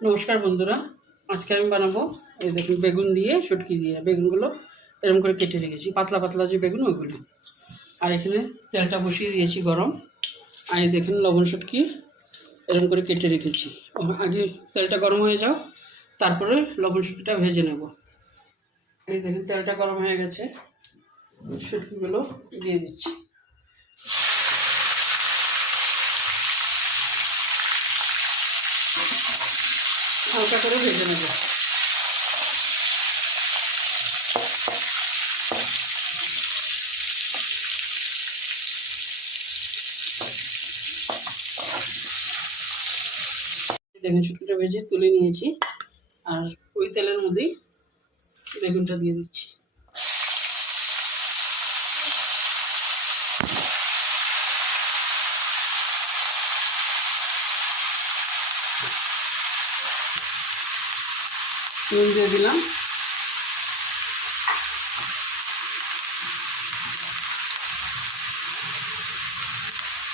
নমস্কার বন্ধুরা, আজকে আমি বানাবো এই দেখুন বেগুন দিয়ে শুটকি দিয়ে। বেগুনগুলো এরকম করে কেটে রেখেছি, পাতলা পাতলা যে বেগুন ওইগুলো। আর এখানে তেলটা বসিয়ে দিয়েছি গরম। আর এই দেখুন লবণ শুটকি এরকম করে কেটে রেখেছি। আগে তেলটা গরম হয়ে যাও, তারপরে লবণ শুটকিটা ভেজে নেব। এই দেখুন তেলটা গরম হয়ে গেছে, শুটকিগুলো দিয়ে দিচ্ছি। হালকা করে ভেজে নেব। দেখুন শুটকিটা ভেজে তুলে নিয়েছি, আর ওই তেলের মধ্যেই বেগুনটা দিয়ে দিচ্ছি। নুন দিয়ে দিলাম,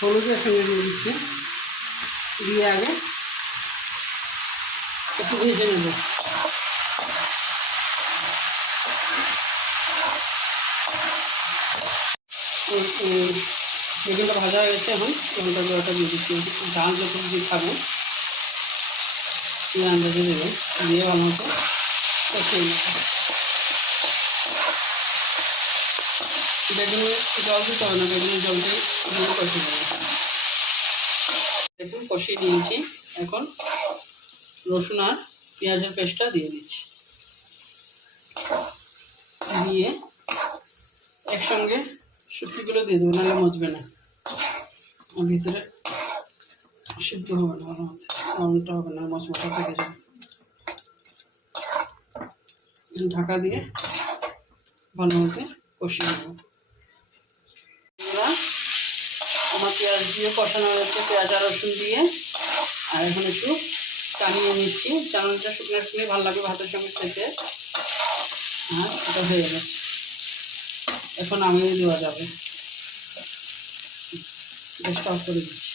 হলুদের সঙ্গে দিয়ে দিচ্ছি, দিয়ে আগে একটু ভেজে নেব। বেগুনটা ভাজা হয়ে গেছে, এখন টমেটো গুঁড়োটা দিয়ে দিচ্ছি। ঝাল যত দিয়ে খাবো এই আন্দাজে দেবেন, দিয়ে ভালো মতো কষিয়ে নেব। বেগুনে জল দিতে হবে না, বেগুনের জলটাই দিয়ে কষিয়ে নেব। দেখুন কষিয়ে নিয়েছি, এখন রসুন আর পেঁয়াজের পেস্টটা দিয়ে দিচ্ছি, দিয়ে একসঙ্গে শুটকিগুলো দিয়ে দেবো, নাহলে মজবে না, ভিতরে সিদ্ধ হবে না, ভালো মতো নরমটা হবে না, মশমশা থেকে যাবে। ঢাকা দিয়ে ভালো মতো কষিয়ে নেব। আমার পেঁয়াজ দিয়ে কষানো হচ্ছে, পেঁয়াজ আর রসুন দিয়ে। আর এখন একটু টানিয়ে নিচ্ছি, টানানোটা শুকনো শুকনো ভালো লাগে ভাতের সঙ্গে খেতে। আর এটা হয়ে গেছে, এখন আমিও দেওয়া যাবে। গ্যাসটা অফ করে দিচ্ছি।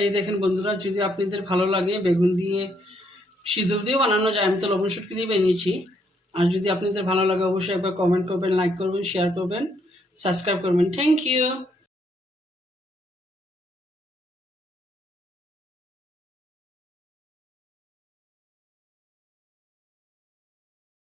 এই দেখেন বন্ধুরা, যদি আপনাদের ভালো লাগে বেগুন দিয়ে সিদ্ধ দিয়েও বানানো যায়, আমি তো লবণ শুটকি দিয়ে বানিয়েছি। আর যদি আপনাদের ভালো লাগে অবশ্যই একবার কমেন্ট করবেন, লাইক করবেন, শেয়ার করবেন, সাবস্ক্রাইব করবেন। Thank you.